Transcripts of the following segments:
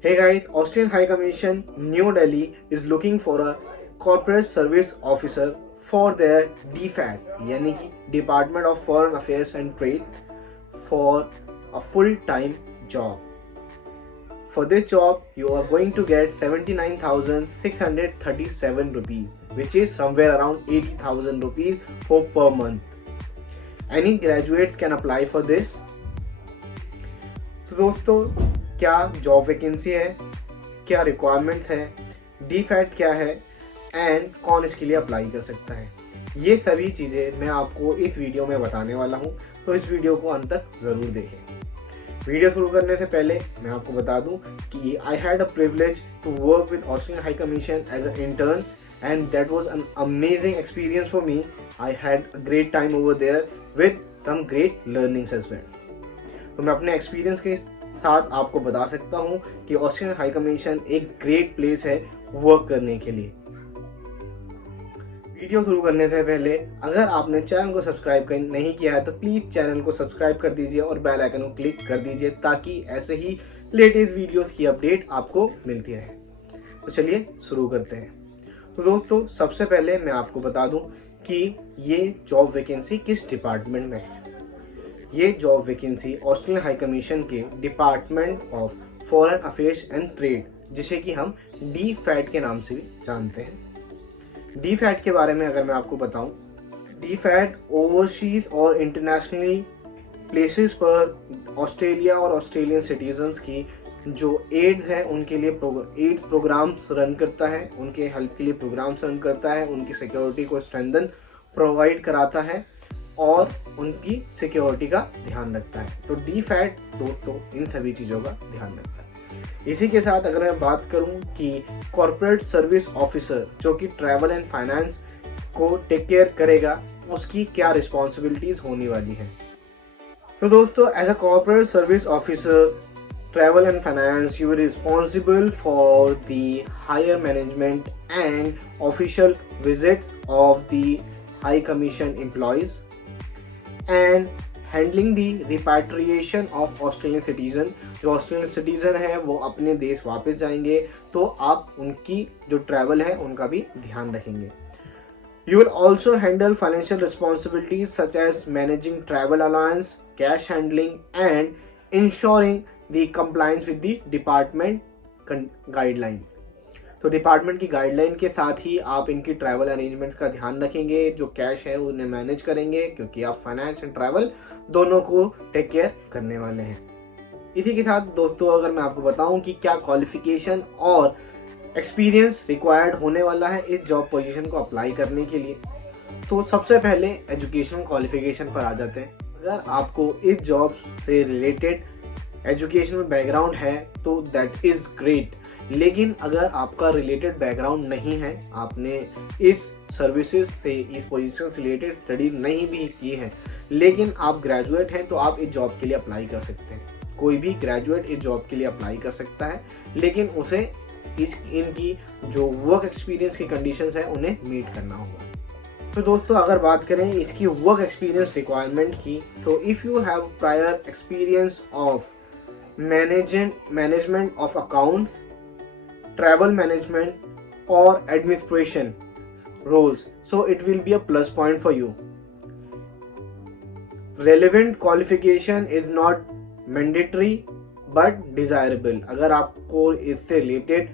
Hey guys, Austrian High Commission New Delhi is looking for a corporate service officer for their DFAT यानी कि Department of Foreign Affairs and Trade for a full-time job. For this job, you are going to get 79,637 rupees, which is somewhere around 80,000 rupees for per month. Any graduates can apply for this. तो दोस्तों, क्या job vacancy है, क्या requirements है, डीफैट क्या है and कौन इसके लिए अप्लाई कर सकता है, ये सभी चीज़ें मैं आपको इस वीडियो में बताने वाला हूँ. तो इस वीडियो को अंत तक ज़रूर देखें. वीडियो शुरू करने से पहले मैं आपको बता दूं कि I had a privilege to work with Austrian High Commission as a intern and that was an amazing experience for me. I had a great time over there with some great learnings as well. तो मैं अपने experience के साथ आपको बता सकता हूँ कि ऑस्ट्रियन हाई कमीशन एक ग्रेट प्लेस है वर्क करने के लिए. वीडियो शुरू करने से पहले अगर आपने चैनल को सब्सक्राइब नहीं किया है तो प्लीज़ चैनल को सब्सक्राइब कर दीजिए और बेल आइकन को क्लिक कर दीजिए ताकि ऐसे ही लेटेस्ट वीडियोस की अपडेट आपको मिलती रहे. तो चलिए शुरू करते हैं. तो दोस्तों, सबसे पहले मैं आपको बता दूं कि ये जॉब वैकेंसी किस डिपार्टमेंट में है. ये job vacancy Australian high commission के department of foreign affairs and trade, जिसे कि हम डीफैट के नाम से भी जानते हैं. डीफैट के बारे में अगर मैं आपको बताऊं, डीफैट ओवरसीज और इंटरनेशनली प्लेसेस पर ऑस्ट्रेलिया और ऑस्ट्रेलियन सिटीजन्स की जो एड है उनके लिए एड प्रोग्राम्स रन करता है, उनके हेल्प के लिए प्रोग्राम्स रन करता है, उनकी सिक्योरिटी को स्ट्रेंथन प्रोवाइड कराता है और उनकी सिक्योरिटी का ध्यान रखता है. तो डीफैट दोस्तों इन सभी चीज़ों का ध्यान रखता है. इसी के साथ अगर मैं बात करूं कि कॉर्पोरेट सर्विस ऑफिसर जो कि ट्रैवल एंड फाइनेंस को टेक केयर करेगा, उसकी क्या रिस्पॉन्सिबिलिटीज होने वाली है. तो दोस्तों, as a corporate service officer travel and finance you are responsible for the higher management and official visit of the High Commission employees and handling the repatriation of Australian citizen. जो Australian citizen है वो अपने देश वापस जाएंगे तो आप उनकी जो ट्रैवल है उनका भी ध्यान रखेंगे. You will also handle financial responsibilities such as managing travel allowance, cash handling and insuring the compliance with the department guideline. तो डिपार्टमेंट की गाइडलाइन के साथ ही आप इनकी ट्रैवल अरेंजमेंट्स का ध्यान रखेंगे, जो कैश है उन्हें मैनेज करेंगे क्योंकि आप फाइनेंस एंड ट्रैवल दोनों को टेक केयर करने वाले हैं. इसी के साथ दोस्तों, अगर मैं आपको बताऊं कि क्या क्वालिफिकेशन और एक्सपीरियंस रिक्वायर्ड होने वाला है इस जॉब पोजीशन को अप्लाई करने के लिए, तो सबसे पहले एजुकेशनल क्वालिफिकेशन पर आ जाते हैं. अगर आपको इस जॉब से रिलेटेड एजुकेशनल बैकग्राउंड है तो दैट इज़ ग्रेट. लेकिन अगर आपका रिलेटेड बैकग्राउंड नहीं है, आपने इस सर्विसेज से इस पोजीशन से रिलेटेड स्टडी नहीं भी की है, लेकिन आप ग्रेजुएट हैं, तो आप इस जॉब के लिए अप्लाई कर सकते हैं. कोई भी ग्रेजुएट इस जॉब के लिए अप्लाई कर सकता है, लेकिन उसे इनकी जो वर्क एक्सपीरियंस की कंडीशंस है उन्हें मीट करना होगा. तो दोस्तों, अगर बात करें इसकी वर्क एक्सपीरियंस रिक्वायरमेंट की, तो if you have prior experience of management of accounts, travel management or administration roles, so it will be a plus point for you. Relevant qualification is not mandatory but desirable. अगर आपको इससे related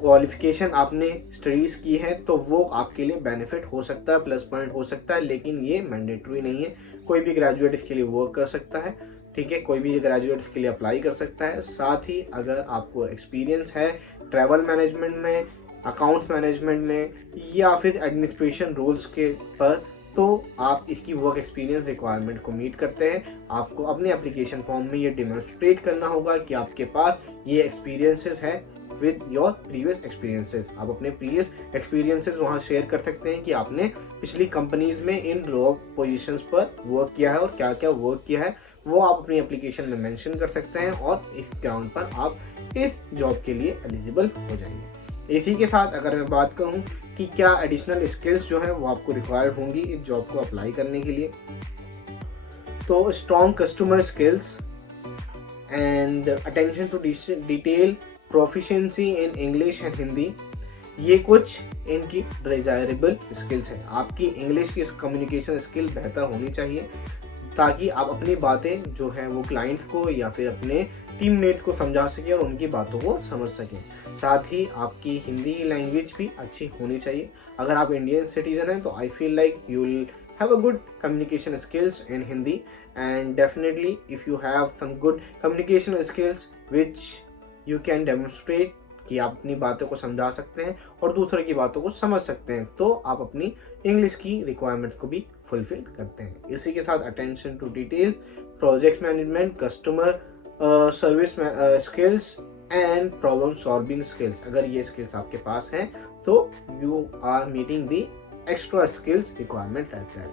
qualification आपने studies की है तो वो आपके लिए बेनिफिट हो सकता है, प्लस पॉइंट हो सकता है, लेकिन ये मैंडेटरी नहीं है. कोई भी ग्रेजुएट इसके लिए वर्क कर सकता है, ठीक है, कोई भी ग्रेजुएट इसके लिए अप्लाई कर सकता है. साथ ही अगर आपको एक्सपीरियंस है ट्रैवल मैनेजमेंट में, अकाउंट्स मैनेजमेंट में या फिर एडमिनिस्ट्रेशन रोल्स के पर, तो आप इसकी वर्क एक्सपीरियंस रिक्वायरमेंट को मीट करते हैं. आपको अपने एप्लीकेशन फॉर्म में ये डेमोन्स्ट्रेट करना होगा कि आपके पास ये एक्सपीरियंसेस है विद योर प्रीवियस एक्सपीरियंसेस. आप अपने प्रीवियस एक्सपीरियंसेस वहाँ शेयर कर सकते हैं कि आपने पिछली कंपनीज में इन जॉब पोजीशंस पर वर्क किया है और क्या क्या वर्क किया है, वो आप अपनी एप्लीकेशन में मेंशन कर सकते हैं और इस ग्राउंड पर आप इस जॉब के लिए एलिजिबल हो जाएंगे. इसी के साथ अगर मैं बात करूं कि क्या एडिशनल स्किल्स जो है वो आपको रिक्वायर्ड होंगी इस जॉब को अप्लाई करने के लिए, तो strong customer skills and attention to detail, proficiency in English and Hindi, ये कुछ इनकी डिजायरेबल स्किल्स हैं। आपकी इंग्लिश की कम्युनिकेशन स्किल बेहतर होनी चाहिए ताकि आप अपनी बातें जो है वो क्लाइंट्स को या फिर अपने टीममेट को समझा सकें और उनकी बातों को समझ सकें। साथ ही आपकी हिंदी लैंग्वेज भी अच्छी होनी चाहिए। अगर आप इंडियन सिटीजन हैं तो I feel like you will have a good communication skills in Hindi, and definitely if you have some good communication skills which you can demonstrate कि आप अपनी बातों को समझा सकते हैं और दूसरे की बातों को समझ सकते हैं, तो आप अपनी इंग्लिश की रिक्वायरमेंट्स को भी फुलफिल करते हैं। इसी के साथ attention to details, project management, customer service skills and problem solving skills, अगर ये स्किल्स आपके पास हैं तो you are meeting the extra skills requirement as well.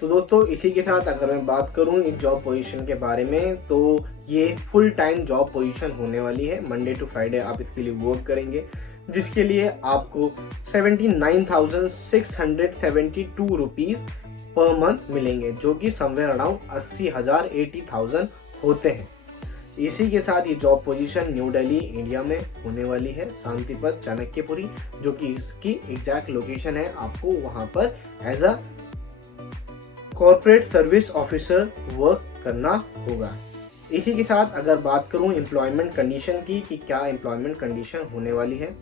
तो दोस्तों इसी के साथ अगर मैं बात करूं इस जॉब पोजीशन के बारे में, तो ये फुल टाइम जॉब पोजीशन होने वाली है। मंडे टू फ्राइडे आप इसके लिए वर्क करेंगे, जिसके लिए आपको 79,672 रुपीज़ पर मंथ मिलेंगे, जो कि समवेयर अराउंड 80,000 होते हैं। इसी के साथ ये job position new Delhi India में होने वाली है, शांतिपथ चाणक्यपुरी, जो कि इसकी एग्जैक्ट लोकेशन है। आपको वहां पर as a corporate service officer work करना होगा। इसी के साथ अगर बात करूं एम्प्लॉयमेंट कंडीशन की कि क्या एम्प्लॉयमेंट कंडीशन होने वाली है,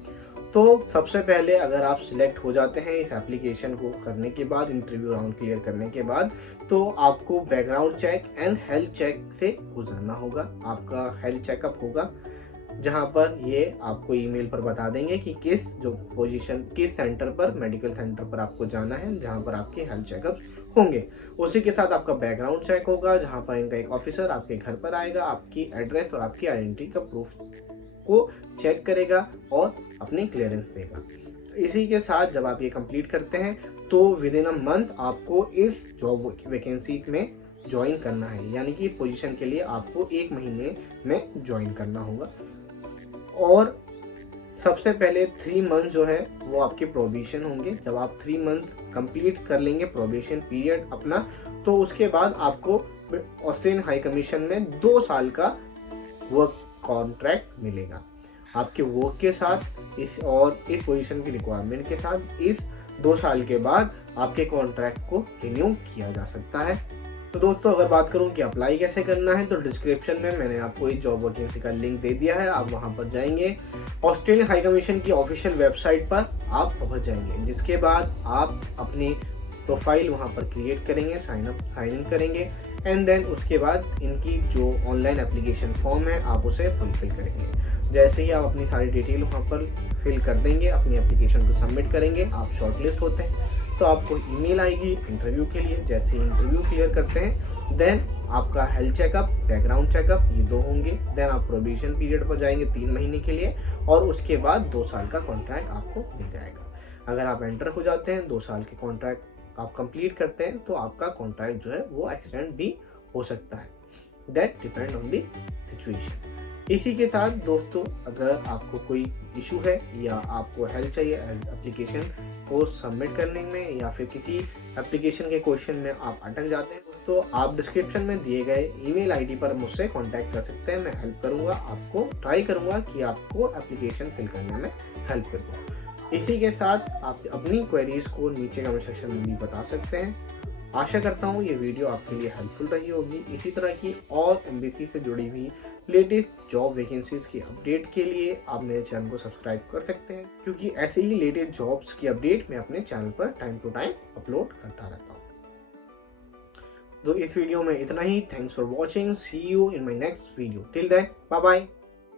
तो सबसे पहले अगर आप सिलेक्ट हो जाते हैं इस एप्लीकेशन को करने के बाद, इंटरव्यू राउंड क्लियर करने के बाद, तो आपको background check and health check से गुजरना होगा। आपका हेल्थ चेकअप होगा, जहां पर ये आपको ईमेल पर बता देंगे कि किस जो पोजीशन, किस सेंटर पर, मेडिकल सेंटर पर आपको जाना है जहां पर आपके हेल्थ चेकअप होंगे। उसी के साथ आपका बैकग्राउंड चेक होगा, जहां पर इनका एक ऑफिसर आपके घर पर आएगा, आपकी एड्रेस और आपकी आइडेंटिटी का प्रूफ को चेक करेगा और अपनी क्लियरेंस देगा। इसी के साथ जब आप ये कंप्लीट करते हैं तो विद इन अ मंथ आपको इस जॉब वैकेंसी में ज्वाइन करना है, यानी कि इस पोजीशन के लिए आपको 1 महीने में ज्वाइन करना होगा। और सबसे पहले 3 मंथ जो है वो आपके प्रोबेशन होंगे। जब आप 3 मंथ कंप्लीट कर लेंगे प्रोबेशन पीरियड अपना, तो उसके बाद आपको ऑस्ट्रेलियन हाई कमीशन में 2 साल का वर्क कॉन्ट्रैक्ट मिलेगा। आपके वर्क के साथ इस पोजीशन की रिक्वायरमेंट के साथ इस 2 साल के बाद आपके कॉन्ट्रैक्ट को रिन्यू किया जा सकता है। तो दोस्तों अगर बात करूं कि अप्लाई कैसे करना है, तो डिस्क्रिप्शन में मैंने आपको इस जॉब वैकेंसी का लिंक दे दिया है। आप वहां पर जाएंगे, ऑस्ट्रेलियन हाई कमीशन की ऑफिशियल वेबसाइट पर आप पहुंच जाएंगे, जिसके बाद आप अपनी प्रोफाइल वहां पर क्रिएट करेंगे, साइन इन करेंगे, एंड देन उसके बाद इनकी जो ऑनलाइन एप्लीकेशन फॉर्म है आप उसे फुलफिल करेंगे। जैसे ही आप अपनी सारी डिटेल वहाँ पर फिल कर देंगे, अपनी एप्लीकेशन को सबमिट करेंगे, आप शॉर्टलिस्ट होते हैं तो आपको ईमेल आएगी इंटरव्यू के लिए। जैसे ही इंटरव्यू क्लियर करते हैं, देन आपका हेल्थ चेकअप, बैकग्राउंड चेकअप, ये 2 होंगे। देन आप प्रोबेशन पीरियड पर जाएंगे 3 महीने के लिए, और उसके बाद 2 साल का कॉन्ट्रैक्ट आपको मिल जाएगा। अगर आप एंटर हो जाते हैं, 2 साल के कॉन्ट्रैक्ट आप कंप्लीट करते हैं, तो आपका कॉन्ट्रैक्ट जो है वो एक्सटेंड भी हो सकता है। That depend on the situation. इसी के साथ दोस्तों अगर आपको कोई इशू है या आपको हेल्प चाहिए एप्लीकेशन को सबमिट करने में, या फिर किसी एप्लीकेशन के क्वेश्चन में आप अटक जाते हैं, तो आप डिस्क्रिप्शन में दिए गए ईमेल आईडी पर मुझसे कांटेक्ट कर सकते हैं। मैं हेल्प करूंगा, आपको ट्राई करूंगा कि आपको एप्लीकेशन फिल करने में हेल्प करूँ। इसी के साथ आप अपनी क्वेरीज को नीचे कमेंट सेक्शन में भी बता सकते हैं। आशा करता हूँ ये वीडियो आपके लिए हेल्पफुल रही होगी। इसी तरह की और एमबीसी से जुड़ी हुई लेटेस्ट जॉब वैकेंसीज की अपडेट के लिए आप मेरे चैनल को सब्सक्राइब कर सकते हैं, क्योंकि ऐसे ही लेटेस्ट जॉब्स की अपडेट मैं अपने चैनल पर टाइम टू टाइम अपलोड करता रहता हूँ। तो इस वीडियो में इतना ही। Thanks for watching, see you in my next video. Till then bye bye.